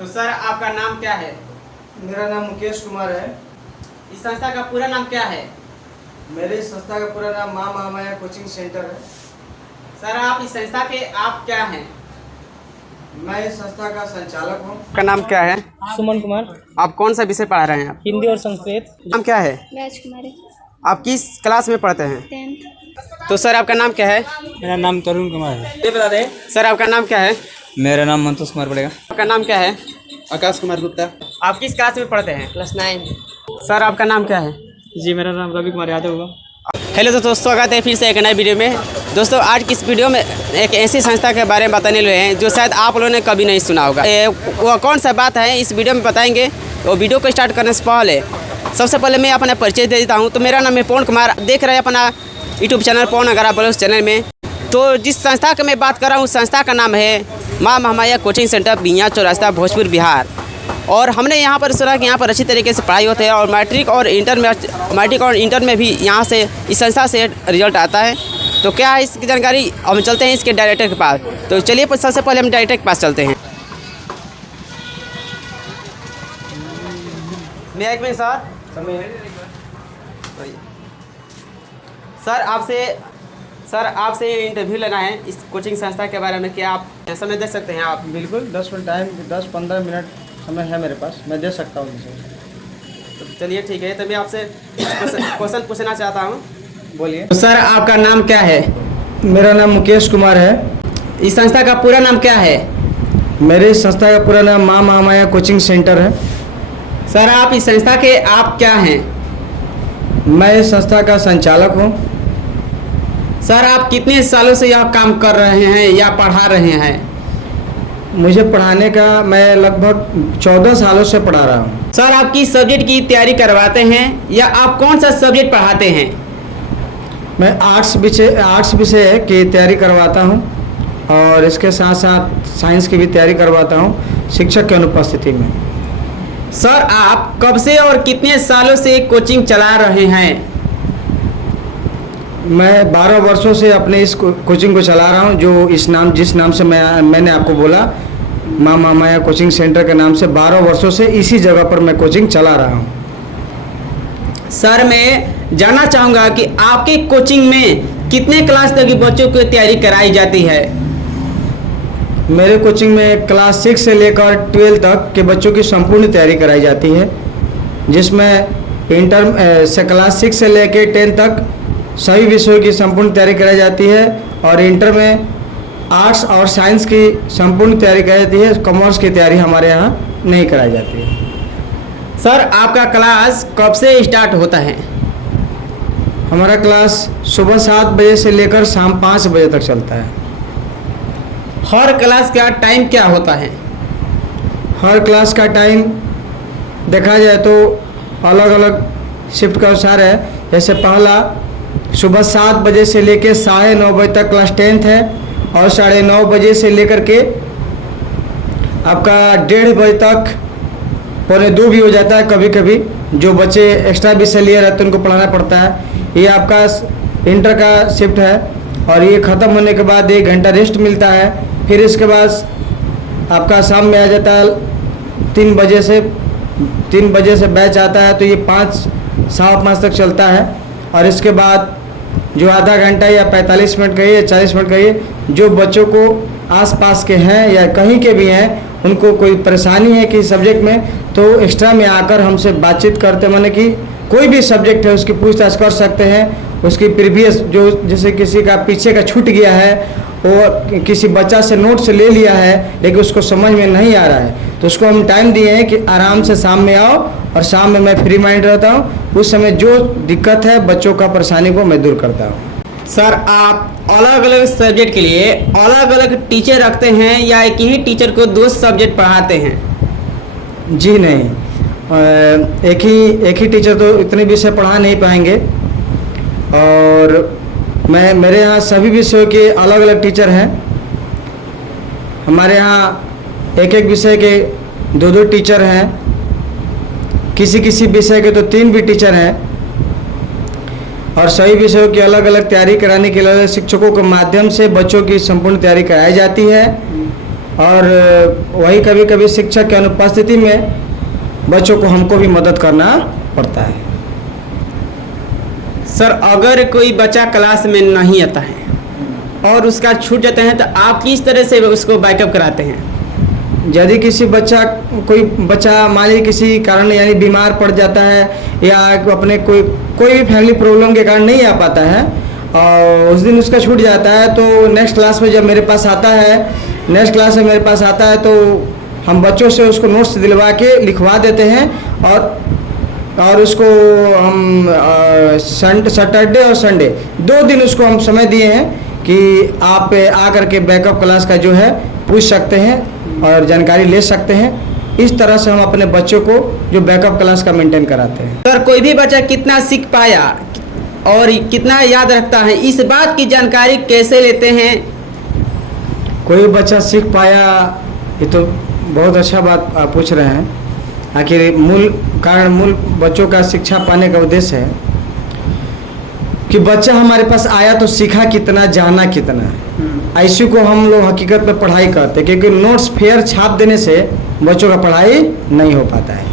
तो सर आपका नाम क्या है? मेरा नाम मुकेश कुमार है। इस संस्था का पूरा नाम क्या है? मेरे संस्था का पूरा नाम माँ महामाया कोचिंग सेंटर है। सर आप इस संस्था के आप क्या हैं? मैं इस संस्था का संचालक हूँ। आपका नाम क्या है? सुमन कुमार, आप कौन सा विषय पढ़ा रहे हैं? आप हिंदी और संस्कृत। नाम क्या है? राजकुमारी, आप किस क्लास में पढ़ते हैं? 10th। तो सर आपका नाम क्या है? मेरा नाम तरुण कुमार है। ये बता दें। सर आपका नाम क्या है? मेरा नाम मंतोष कुमार पड़ेगा। आपका नाम क्या है? आकाश कुमार गुप्ता। आप किस क्लास में पढ़ते हैं? क्लास 9। सर आपका नाम क्या है? जी, मेरा नाम रवि कुमार यादव होगा। हेलो दोस्तों, स्वागत है फिर से एक नए वीडियो में। दोस्तों आज की इस वीडियो में एक ऐसी संस्था के बारे में बताने लगे हैं जो शायद आप लोगों ने कभी नहीं सुना होगा। वो कौन सा बात है इस वीडियो में बताएंगे। तो वीडियो को स्टार्ट करने से पहले सबसे पहले मैं अपना परिचय दे देता हूँ। तो मेरा नाम है पवन कुमार। देख रहे हैं अपना यूट्यूब चैनल पवन अगर बोलो उस चैनल में। तो जिस संस्था की मैं बात कर रहा हूँ उस संस्था का नाम है माँ महामाया कोचिंग सेंटर, बिहियाँ चौरास्ता, भोजपुर, बिहार। और हमने यहाँ पर सुना कि यहाँ पर अच्छी तरीके से पढ़ाई होती है और मैट्रिक और इंटर में भी यहाँ से इस संस्था से रिजल्ट आता है। तो क्या है इसकी जानकारी, हम चलते हैं इसके डायरेक्टर के पास। तो चलिए सबसे पहले हम डायरेक्टर के पास चलते हैं। मैं एक मिनट सर आपसे इंटरव्यू लेना है इस कोचिंग संस्था के बारे में। क्या आप समय दे सकते हैं? आप बिल्कुल 10-15 मिनट समय है मेरे पास, मैं दे सकता हूँ इसे। तो चलिए ठीक है। तो मैं आपसे क्वेश्चन पूछना चाहता हूँ। बोलिए। तो सर आपका नाम क्या है? मेरा नाम मुकेश कुमार है। इस संस्था का पूरा नाम क्या है? मेरे संस्था का पूरा नाम माँ महामाया कोचिंग सेंटर है। सर आप इस संस्था के आप क्या हैं? मैं इस संस्था का संचालक हूँ। सर आप कितने सालों से यह काम कर रहे हैं या पढ़ा रहे हैं? मुझे पढ़ाने का मैं लगभग 14 सालों से पढ़ा रहा हूँ। सर आप किस सब्जेक्ट की तैयारी करवाते हैं या आप कौन सा सब्जेक्ट पढ़ाते हैं? मैं आर्ट्स विषय की तैयारी करवाता हूँ और इसके साथ साथ साइंस की भी तैयारी करवाता हूँ शिक्षक की अनुपस्थिति में। सर आप कब से और कितने सालों से कोचिंग चला रहे हैं? मैं 12 वर्षों से अपने इस कोचिंग को चला रहा हूँ, जो जिस नाम से मैंने आपको बोला, माँ महामाया कोचिंग सेंटर के नाम से 12 वर्षों से इसी जगह पर मैं कोचिंग चला रहा हूँ। सर मैं जानना चाहूँगा कि आपके कोचिंग में कितने क्लास तक के बच्चों की तैयारी कराई जाती है? मेरे कोचिंग में क्लास 6 से लेकर 12 तक के बच्चों की संपूर्ण तैयारी कराई जाती है, जिसमें क्लास 6 से लेकर 10 तक सभी विषयों की संपूर्ण तैयारी कराई जाती है और इंटर में आर्ट्स और साइंस की संपूर्ण तैयारी कराई जाती है। कॉमर्स की तैयारी हमारे यहाँ नहीं कराई जाती है। सर आपका क्लास कब से स्टार्ट होता है? हमारा क्लास सुबह 7 बजे से लेकर शाम 5 बजे तक चलता है। हर क्लास का टाइम क्या होता है? हर क्लास का टाइम देखा जाए तो अलग अलग शिफ्ट के अनुसार है। जैसे पहला सुबह 7 बजे से लेकर 9:30 बजे तक क्लास 10th है और 9:30 बजे से लेकर के आपका 1:30 बजे तक 1:45 भी हो जाता है। कभी कभी जो बच्चे एक्स्ट्रा विषय लिए रहते हैं उनको पढ़ाना पड़ता है। ये आपका इंटर का शिफ्ट है और ये ख़त्म होने के बाद 1 घंटा रेस्ट मिलता है। फिर इसके बाद आपका शाम में आ जाता है 3 बजे से बैच आता है, तो ये 5-5:15 तक चलता है। और इसके बाद जो आधा घंटा या 45 मिनट कहिए या 40 मिनट कहिए, जो बच्चों को आसपास के हैं या कहीं के भी हैं उनको कोई परेशानी है कि सब्जेक्ट में, तो एक्स्ट्रा में आकर हमसे बातचीत करते, माने कि कोई भी सब्जेक्ट है उसकी पूछताछ कर सकते हैं। उसकी प्रीवियस जो जैसे किसी का पीछे का छूट गया है, वो किसी बच्चा से नोट्स ले लिया है लेकिन उसको समझ में नहीं आ रहा है, तो उसको हम टाइम दिए हैं कि आराम से शाम में आओ और शाम में मैं फ्री माइंड रहता हूँ। उस समय जो दिक्कत है बच्चों का परेशानी को मैं दूर करता हूँ। सर आप अलग अलग सब्जेक्ट के लिए अलग अलग टीचर रखते हैं या एक ही टीचर को 2 सब्जेक्ट पढ़ाते हैं? जी नहीं, एक ही टीचर तो इतने विषय पढ़ा नहीं पाएंगे और मेरे यहाँ सभी विषयों के अलग अलग टीचर हैं। हमारे यहाँ एक विषय के 2 टीचर हैं, किसी विषय के तो 3 भी टीचर हैं और सभी विषयों की अलग अलग तैयारी कराने के लिए शिक्षकों के माध्यम से बच्चों की संपूर्ण तैयारी कराई जाती है। और वही कभी कभी शिक्षक की अनुपस्थिति में बच्चों को हमको भी मदद करना पड़ता है। सर अगर कोई बच्चा क्लास में नहीं आता है और उसका छूट जाते हैं तो आप किस तरह से उसको बैकअप कराते हैं? यदि कोई बच्चा मान लीजिए किसी कारण यानी बीमार पड़ जाता है या अपने कोई भी फैमिली प्रॉब्लम के कारण नहीं आ पाता है और उस दिन उसका छूट जाता है, तो नेक्स्ट क्लास में जब मेरे पास आता है तो हम बच्चों से उसको नोट्स दिलवा के लिखवा देते हैं और उसको हम सैटरडे और संडे 2 दिन उसको हम समय दिए हैं कि आप आकर के बैकअप क्लास का जो है पूछ सकते हैं और जानकारी ले सकते हैं। इस तरह से हम अपने बच्चों को जो बैकअप क्लास का मेंटेन कराते हैं। सर कोई भी बच्चा कितना सीख पाया और कितना याद रखता है, इस बात की जानकारी कैसे लेते हैं? कोई बच्चा सीख पाया, ये तो बहुत अच्छा बात आप पूछ रहे हैं। आखिर मूल बच्चों का शिक्षा पाने का उद्देश्य है कि बच्चा हमारे पास आया तो सीखा कितना, जाना कितना। ऐसी को हम लोग हकीकत में पढ़ाई करते, क्योंकि नोट्स फेयर छाप देने से बच्चों का पढ़ाई नहीं हो पाता है।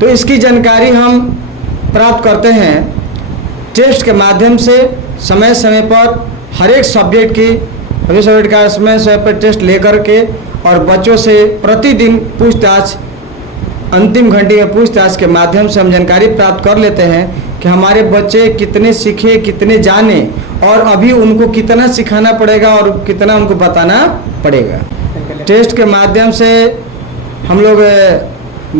तो इसकी जानकारी हम प्राप्त करते हैं टेस्ट के माध्यम से। समय समय पर हर एक सब्जेक्ट का समय समय पर टेस्ट लेकर के और बच्चों से प्रतिदिन पूछताछ, अंतिम घंटे में पूछताछ के माध्यम से हम जानकारी प्राप्त कर लेते हैं कि हमारे बच्चे कितने सीखे, कितने जाने और अभी उनको कितना सिखाना पड़ेगा और कितना उनको बताना पड़ेगा। टेस्ट के माध्यम से हम लोग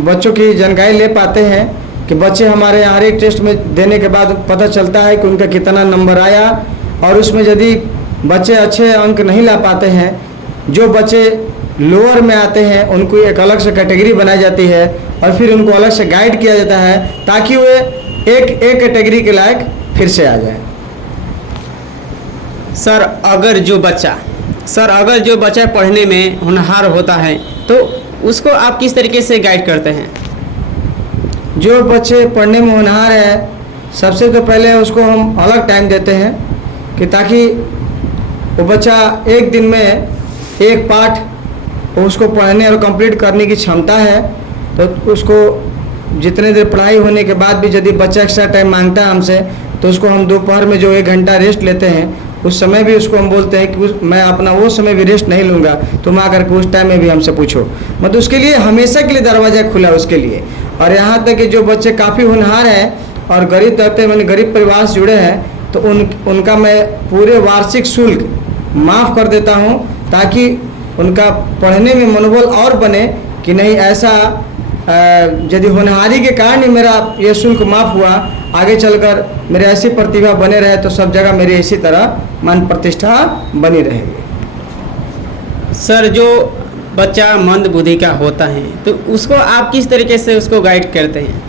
बच्चों की जानकारी ले पाते हैं कि बच्चे हमारे यहाँ हर एक टेस्ट में देने के बाद पता चलता है कि उनका कितना नंबर आया। और उसमें यदि बच्चे अच्छे अंक नहीं ला पाते हैं, जो बच्चे लोअर में आते हैं उनको एक अलग से कैटेगरी बनाई जाती है और फिर उनको अलग से गाइड किया जाता है ताकि वे एक कैटेगरी के लायक फिर से आ जाए। सर अगर जो बच्चा पढ़ने में होनहार होता है तो उसको आप किस तरीके से गाइड करते हैं? जो बच्चे पढ़ने में होनहार है, सबसे तो पहले उसको हम अलग टाइम देते हैं कि ताकि वो बच्चा एक दिन में एक पाठ उसको पढ़ने और कंप्लीट करने की क्षमता है, तो उसको जितने देर पढ़ाई होने के बाद भी यदि बच्चा एक्स्ट्रा टाइम मांगता है हमसे, तो उसको हम दोपहर में जो 1 घंटा रेस्ट लेते हैं उस समय भी उसको हम बोलते हैं कि मैं अपना वो समय भी रेस्ट नहीं लूँगा, तुम आकर के उस टाइम में भी हमसे पूछो। मतलब उसके लिए हमेशा के लिए दरवाज़ा खुला है उसके लिए। और यहाँ तक कि जो बच्चे काफ़ी होनहार हैं और गरीब तबके मैंने गरीब परिवार से जुड़े हैं, तो उनका मैं पूरे वार्षिक शुल्क माफ़ कर देता हूँ ताकि उनका पढ़ने में मनोबल और बने कि नहीं ऐसा यदि होनहारी के कारण ही मेरा ये शुल्क माफ़ हुआ, आगे चलकर मेरे ऐसी प्रतिभा बने रहे तो सब जगह मेरी इसी तरह मान प्रतिष्ठा बनी रहेगी। सर जो बच्चा मंद बुद्धि का होता है तो उसको आप किस तरीके से उसको गाइड करते हैं?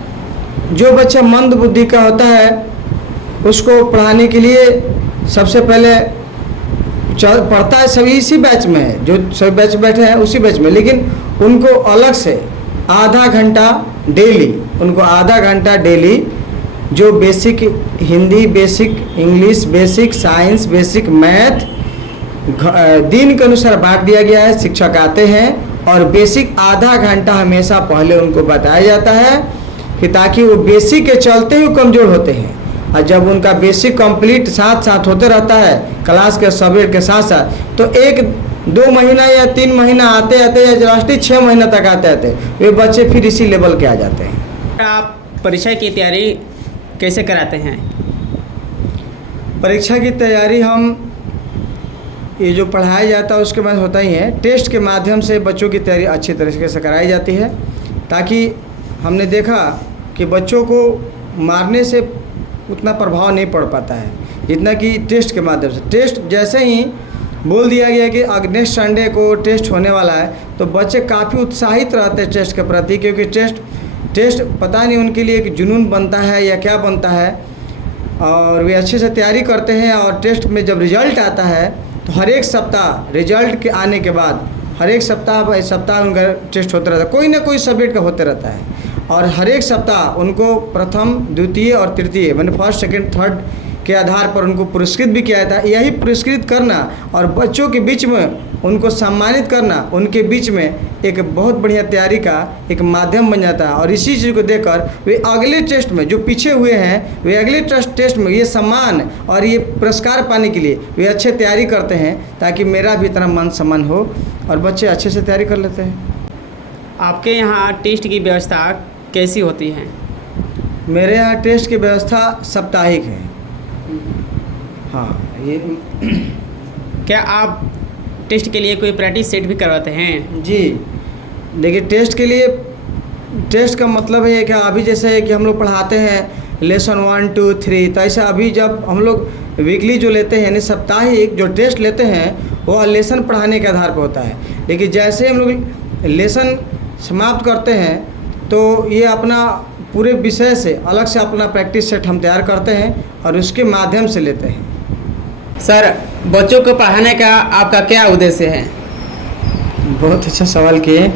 जो बच्चा मंद बुद्धि का होता है उसको पढ़ाने के लिए सबसे पहले पढ़ता है सभी इसी बैच में है, जो सभी बैच बैठे हैं उसी बैच में, लेकिन उनको अलग से आधा घंटा डेली जो basic Hindi, basic English, basic science, basic math दिन के अनुसार बांट दिया गया है। शिक्षक आते हैं और बेसिक आधा घंटा हमेशा पहले उनको बताया जाता है कि ताकि वो बेसिक के चलते ही कमज़ोर होते हैं। और जब उनका बेसिक कंप्लीट साथ साथ होते रहता है क्लास के सब्जेक्ट के साथ साथ, तो 1-2 महीना या 3 महीना आते आते या लास्टी 6 महीना तक आते वे बच्चे फिर इसी लेवल के आ जाते हैं। आप परीक्षा की तैयारी कैसे कराते हैं? परीक्षा की तैयारी हम ये जो पढ़ाया जाता है उसके बाद होता ही है, टेस्ट के माध्यम से बच्चों की तैयारी अच्छी तरीके से कराई जाती है ताकि हमने देखा कि बच्चों को मारने से उतना प्रभाव नहीं पड़ पाता है जितना कि टेस्ट के माध्यम से। टेस्ट जैसे ही बोल दिया गया कि नेक्स्ट संडे को टेस्ट होने वाला है तो बच्चे काफ़ी उत्साहित रहते हैं टेस्ट के प्रति, क्योंकि टेस्ट पता नहीं उनके लिए एक जुनून बनता है या क्या बनता है और वे अच्छे से तैयारी करते हैं। और टेस्ट में जब रिजल्ट आता है तो हर एक सप्ताह रिजल्ट के आने के बाद हर एक सप्ताह उनका टेस्ट होता रहता है, कोई ना कोई सब्जेक्ट का होते रहता है। और हर एक सप्ताह उनको प्रथम, द्वितीय और तृतीय मैंने फर्स्ट, सेकंड, थर्ड के आधार पर उनको पुरस्कृत भी किया था। यही पुरस्कृत करना और बच्चों के बीच में उनको सम्मानित करना उनके बीच में एक बहुत बढ़िया तैयारी का एक माध्यम बन जाता है। और इसी चीज़ को देखकर वे अगले टेस्ट में जो पीछे हुए हैं वे अगले टेस्ट में ये सम्मान और ये पुरस्कार पाने के लिए वे अच्छे तैयारी करते हैं, ताकि मेरा भी इतना मान सम्मान हो और बच्चे अच्छे से तैयारी कर लेते हैं। आपके यहाँ टेस्ट की व्यवस्था कैसी होती है? मेरे यहाँ टेस्ट की व्यवस्था साप्ताहिक है। हाँ, ये क्या आप टेस्ट के लिए कोई प्रैक्टिस सेट भी करवाते हैं? जी देखिए, टेस्ट के लिए टेस्ट का मतलब है कि अभी जैसे कि हम लोग पढ़ाते हैं लेसन 1 2 3, तो ऐसा अभी जब हम लोग वीकली जो लेते हैं यानी साप्ताहिक जो टेस्ट लेते हैं वो लेसन पढ़ाने के आधार पर होता है। लेकिन जैसे हम लोग लेसन समाप्त करते हैं तो ये अपना पूरे विषय से अलग से अपना प्रैक्टिस सेट हम तैयार करते हैं और उसके माध्यम से लेते हैं। सर, बच्चों को पढ़ाने का आपका क्या उद्देश्य है? बहुत अच्छा सवाल किए,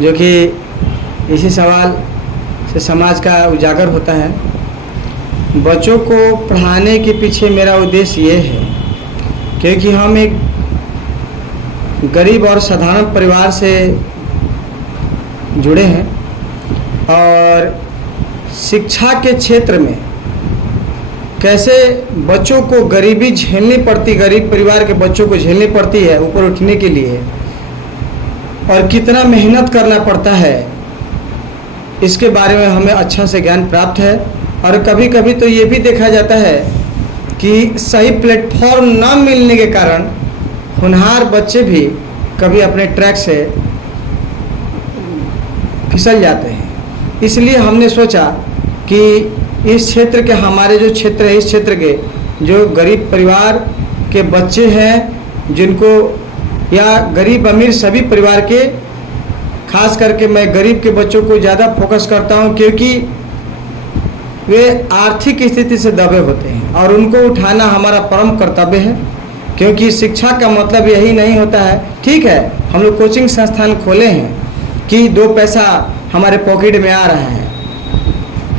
जो कि इसी सवाल से समाज का उजागर होता है। बच्चों को पढ़ाने के पीछे मेरा उद्देश्य ये है क्योंकि हम एक गरीब और साधारण परिवार से जुड़े हैं और शिक्षा के क्षेत्र में कैसे बच्चों को गरीबी झेलनी पड़ती, गरीब परिवार के बच्चों को झेलनी पड़ती है ऊपर उठने के लिए, और कितना मेहनत करना पड़ता है, इसके बारे में हमें अच्छा से ज्ञान प्राप्त है। और कभी कभी तो ये भी देखा जाता है कि सही प्लेटफॉर्म न मिलने के कारण होनहार बच्चे भी कभी अपने ट्रैक से फिसल जाते हैं। इसलिए हमने सोचा कि इस क्षेत्र के हमारे जो क्षेत्र है, इस क्षेत्र के जो गरीब परिवार के बच्चे हैं जिनको, या गरीब अमीर सभी परिवार के, खास करके मैं गरीब के बच्चों को ज़्यादा फोकस करता हूं क्योंकि वे आर्थिक स्थिति से दबे होते हैं और उनको उठाना हमारा परम कर्तव्य है। क्योंकि शिक्षा का मतलब यही नहीं होता है, ठीक है हम लोग कोचिंग संस्थान खोले हैं कि 2 पैसा हमारे पॉकेट में आ रहा है,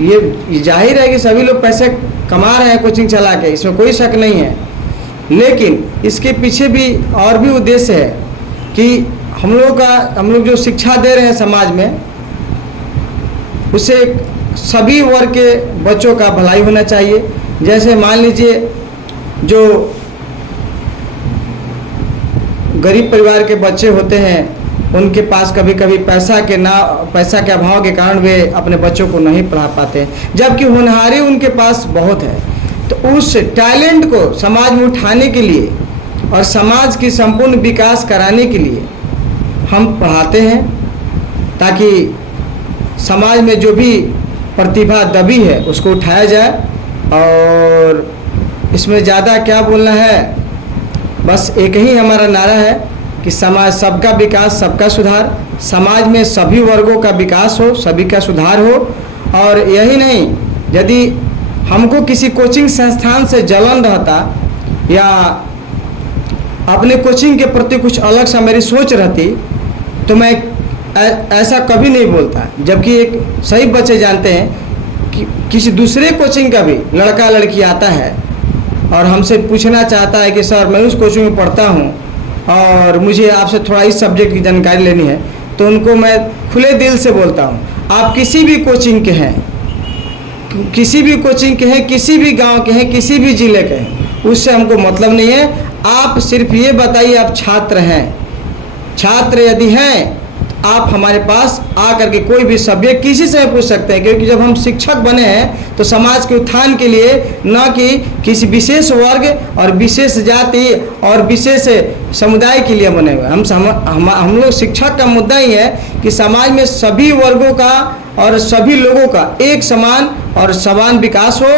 ये जाहिर है कि सभी लोग पैसे कमा रहे हैं कोचिंग चला के, इसमें कोई शक नहीं है। लेकिन इसके पीछे भी और भी उद्देश्य है कि हम लोग जो शिक्षा दे रहे हैं समाज में, उससे सभी वर्ग के बच्चों का भलाई होना चाहिए। जैसे मान लीजिए जो गरीब परिवार के बच्चे होते हैं उनके पास कभी कभी पैसा के अभाव के कारण वे अपने बच्चों को नहीं पढ़ा पाते, जबकि होनहारी उनके पास बहुत है। तो उस टैलेंट को समाज में उठाने के लिए और समाज की संपूर्ण विकास कराने के लिए हम पढ़ाते हैं, ताकि समाज में जो भी प्रतिभा दबी है उसको उठाया जाए। और इसमें ज़्यादा क्या बोलना है, बस एक ही हमारा नारा है कि समाज सबका विकास सबका सुधार, समाज में सभी वर्गों का विकास हो, सभी का सुधार हो। और यही नहीं, यदि हमको किसी कोचिंग संस्थान से जलन रहता या अपने कोचिंग के प्रति कुछ अलग सा मेरी सोच रहती तो मैं ऐसा कभी नहीं बोलता। जबकि एक सही बच्चे जानते हैं कि किसी दूसरे कोचिंग का भी लड़का लड़की आता है और हमसे पूछना चाहता है कि सर मैं उस कोचिंग में पढ़ता हूँ और मुझे आपसे थोड़ा इस सब्जेक्ट की जानकारी लेनी है, तो उनको मैं खुले दिल से बोलता हूँ, आप किसी भी कोचिंग के हैं, किसी भी कोचिंग के हैं, किसी भी गांव के हैं, किसी भी ज़िले के हैं, उससे हमको मतलब नहीं है। आप सिर्फ ये बताइए आप छात्र हैं, छात्र यदि हैं आप हमारे पास आकर के कोई भी सब्जेक्ट किसी से पूछ सकते हैं। क्योंकि जब हम शिक्षक बने हैं तो समाज के उत्थान के लिए, न कि किसी विशेष वर्ग और विशेष जाति और विशेष समुदाय के लिए बने हुए। हम लोग शिक्षक का मुद्दा ही है कि समाज में सभी वर्गों का और सभी लोगों का एक समान और समान विकास हो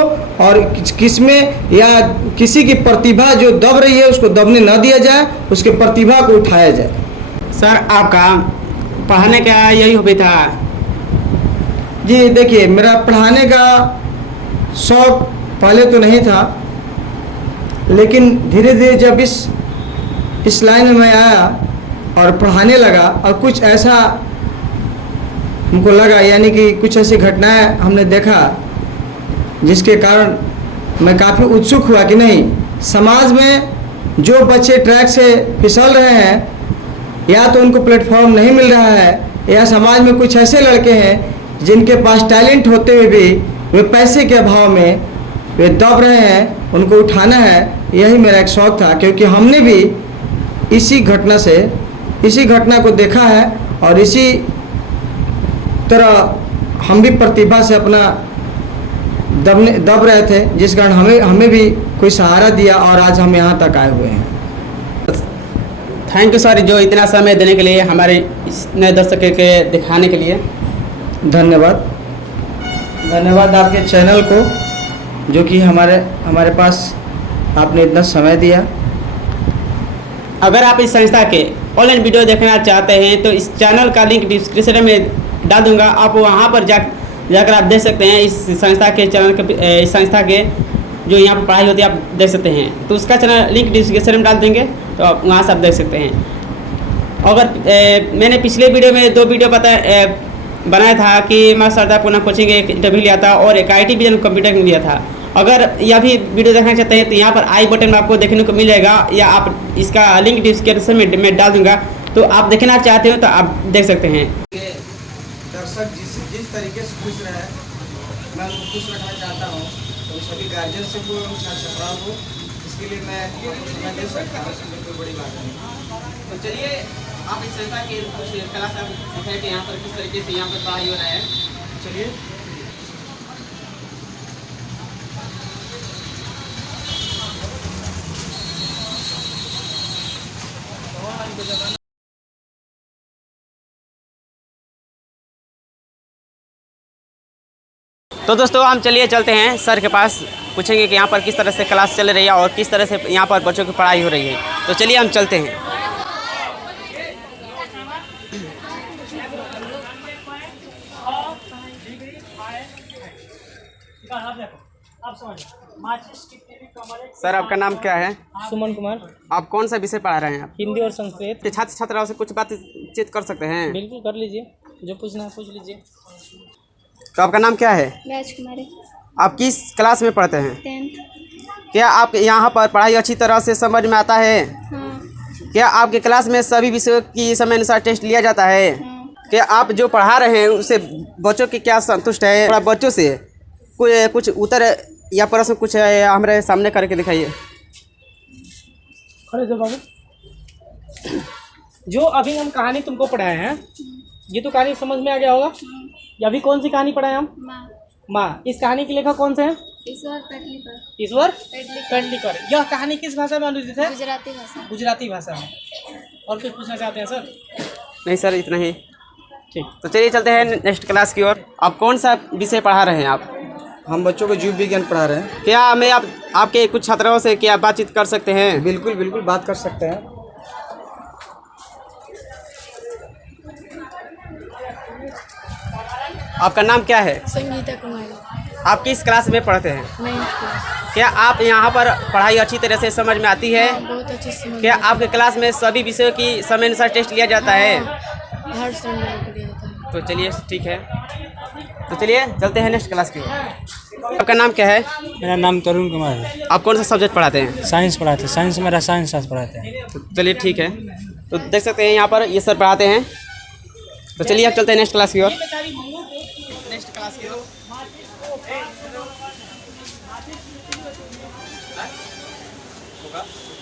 और किसमें या किसी की प्रतिभा जो दब रही है उसको दबने न दिया जाए, उसके प्रतिभा को उठाया जाए। सर, आपका पढ़ाने का यही हॉबी था? जी देखिए, मेरा पढ़ाने का शौक़ पहले तो नहीं था, लेकिन धीरे धीरे जब इस लाइन में आया और पढ़ाने लगा और कुछ ऐसा हमको लगा, यानी कि कुछ ऐसी घटनाएं हमने देखा जिसके कारण मैं काफ़ी उत्सुक हुआ कि नहीं, समाज में जो बच्चे ट्रैक से फिसल रहे हैं या तो उनको प्लेटफॉर्म नहीं मिल रहा है, या समाज में कुछ ऐसे लड़के हैं जिनके पास टैलेंट होते हुए भी वे पैसे के अभाव में वे दब रहे हैं, उनको उठाना है। यही मेरा एक शौक़ था, क्योंकि हमने भी इसी घटना को देखा है और इसी तरह हम भी प्रतिभा से अपना दब रहे थे, जिस कारण हमें भी कोई सहारा दिया और आज हम यहाँ तक आए हुए हैं। थैंक यू सर, जो इतना समय देने के लिए, हमारे इस नए दर्शक के दिखाने के लिए धन्यवाद आपके चैनल को, जो कि हमारे पास आपने इतना समय दिया। अगर आप इस संस्था के ऑनलाइन वीडियो देखना चाहते हैं तो इस चैनल का लिंक डिस्क्रिप्शन में डाल दूंगा, आप वहां पर जाकर आप देख सकते हैं। इस संस्था के इस संस्था के जो यहाँ पर पढ़ाई होती है आप देख सकते हैं, तो उसका चैनल लिंक डिस्क्रिप्शन में डाल देंगे, तो आप वहाँ से आप देख सकते हैं। अगर मैंने पिछले वीडियो में 2 वीडियो बनाया था कि मैं सरदार पूना कोचिंग एक इंटरव्यू लिया था और एक IT विजन कंप्यूटर में लिया था। अगर यह भी वीडियो देखना चाहते हैं तो यहाँ पर आई बटन में आपको देखने को मिलेगा, या आप इसका लिंक डिस्क्रिप्शन में मैं डाल दूंगा, तो आप देखना चाहते हो तो आप देख सकते हैं। दर्शक जिस तरीके से खुश रहे, मैं उनको खुश रखना चाहता हूँ, तो सभी गार्जियन से को छात्राओं को, इसके लिए मैं समय दे सकता हूँ, इसमें कोई बड़ी बात नहीं। तो चलिए आप इस संस्था की कुछ क्लास दिखाएं कि यहाँ पर किस तरीके से यहाँ पर पढ़ाई हो रहा है। चलिए। तो दोस्तों हम चलते हैं सर के पास, पूछेंगे कि यहाँ पर किस तरह से क्लास चल रही है और किस तरह से यहाँ पर बच्चों की पढ़ाई हो रही है। तो चलिए हम चलते हैं। सर आपका नाम क्या है? सुमन कुमार। आप कौन सा विषय पढ़ा रहे हैं? आप हिंदी और संस्कृत। छात्र छात्राओं से कुछ बातचीत कर सकते हैं? बिल्कुल कर लीजिए, जो पूछना है पूछ लीजिए। तो आपका नाम क्या है? राजकुमारी। आप किस क्लास में पढ़ते हैं? 10th। क्या आप यहाँ पर पढ़ाई अच्छी तरह से समझ में आता है? हाँ। क्या आपके क्लास में सभी विषयों की समय अनुसार टेस्ट लिया जाता है? हाँ। क्या आप जो पढ़ा रहे हैं उससे बच्चों की क्या संतुष्ट है? थोड़ा बच्चों से कुछ उत्तर या प्रश्न कुछ हमारे सामने करके दिखाइए। खड़े हो बाबू। जो अभी हम कहानी तुमको पढ़ाए हैं, ये तो कहानी समझ में आ गया होगा। ये अभी कौन सी कहानी पढ़ाए हम? माँ। इस कहानी के लेखक कौन से हैं? ईश्वर पेडनेकर। यह कहानी किस भाषा में अनुदित है? गुजराती भाषा में। और कुछ पूछना चाहते हैं सर? नहीं सर, इतना ही। ठीक, तो चलिए चलते हैं नेक्स्ट क्लास की ओर। आप कौन सा विषय पढ़ा रहे हैं? आप हम बच्चों को जीव विज्ञान पढ़ा रहे हैं। क्या हमें आपके कुछ छात्रों से क्या बातचीत कर सकते हैं? बिल्कुल बात कर सकते हैं। आपका नाम क्या है? संगीता कुमारी। आप किस क्लास में पढ़ते हैं? 9th class. क्या आप यहाँ पर पढ़ाई अच्छी तरह से समझ में आती है? बहुत अच्छी समझ। क्या आपके क्लास में सभी विषयों की समय अनुसार टेस्ट लिया जाता है? हर संडे को लिया जाता है। तो चलिए ठीक है, तो चलिए चलते हैं नेक्स्ट क्लास की ओर। आपका नाम क्या है? मेरा नाम तरुण कुमार है। आप कौन सा सब्जेक्ट पढ़ाते हैं? साइंस पढ़ाते हैं। साइंस में रसायन शास्त्र पढ़ाते हैं। तो चलिए ठीक है, तो देख सकते हैं यहाँ पर ये सर पढ़ाते हैं। तो चलिए अब चलते हैं नेक्स्ट क्लास की ओर। नेक्स्ट क्लास की ओर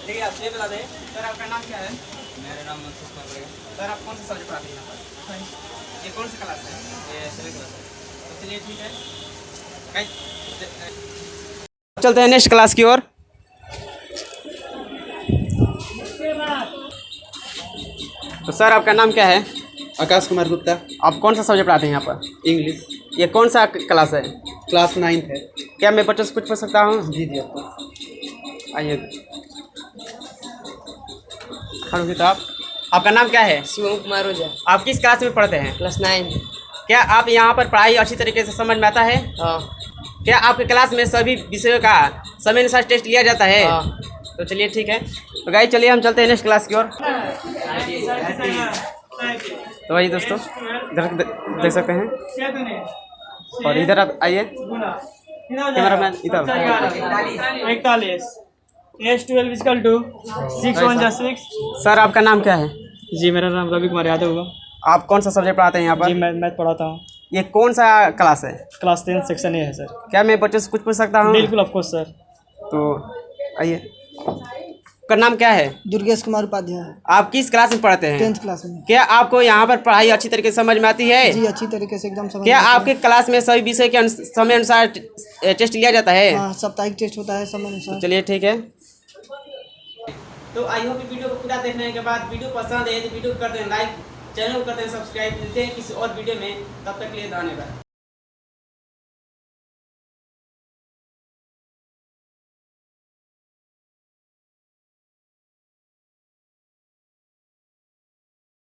देखिए, आप ये बता दें सर, आपका नाम क्या है? मेरा नाम मंतोष कुमार पड़ेगा। सर आप कौन सा सब्जेक्ट पढ़ाते हैं यहाँ पर? ये कौन सी क्लास है? ये 7th क्लास है। तो चलिए ठीक है, चलते हैं नेक्स्ट क्लास की ओर। तो सर आपका नाम क्या है? आकाश कुमार गुप्ता। आप कौन सा सब्जेक्ट पढ़ाते हैं यहाँ पर? इंग्लिश। ये कौन सा क्लास है? क्लास 9th है। क्या मैं बच्चों से कुछ पूछ सकता हूँ? जी आपको। आइए, खड़े होइए। तो आपका नाम क्या है? शिवम कुमार ओझा। आप किस क्लास में पढ़ते हैं? क्लास 9। क्या आप यहाँ पर पढ़ाई अच्छी तरीके से समझ में आता है? हाँ। क्या आपके क्लास में सभी विषयों का समय अनुसार टेस्ट लिया जाता है? हाँ। तो चलिए ठीक है, तो गाइस चलिए हम चलते हैं नेक्स्ट क्लास की ओर। तो भाई दोस्तों इधर देख सकते हैं, और इधर आप आइए। कैमरामैन इधर 41 S12 इक्वल टू 6 1 जा 6। सर आपका नाम क्या है? जी मेरा नाम रवि कुमार यादव हुआ। आप कौन सा सब्जेक्ट पढ़ाते हैं यहाँ जी पर? मैं मैथ पढ़ाता हूँ। ये कौन सा क्लास है? क्लास 10 सेक्शन ए है सर। क्या मैं बच्चों से कुछ पूछ सकता हूँ? बिल्कुल ऑफ कोर्स सर। तो आइए, आपका नाम क्या है? दुर्गेश कुमार उपाध्याय, आप किस क्लास में पढ़ते हैं? 10th क्लास में। क्या आपको यहाँ पर पढ़ाई अच्छी तरीके से समझ में आती है? जी अच्छी तरीके से एकदम समझ क्या में आता आपके क्लास में सभी विषय के समय अनुसार टेस्ट लिया जाता है? है। हाँ साप्ताहिक टेस्ट होता है समय अनुसार। चलिए ठीक है। तो आई होप वीडियो को पूरा देखने के बाद वीडियो पसंद है तो वीडियो को कर दें लाइक, चैनल को कर दें सब्सक्राइब। मिलते हैं किसी और वीडियो में, तब तक के लिए धन्यवाद।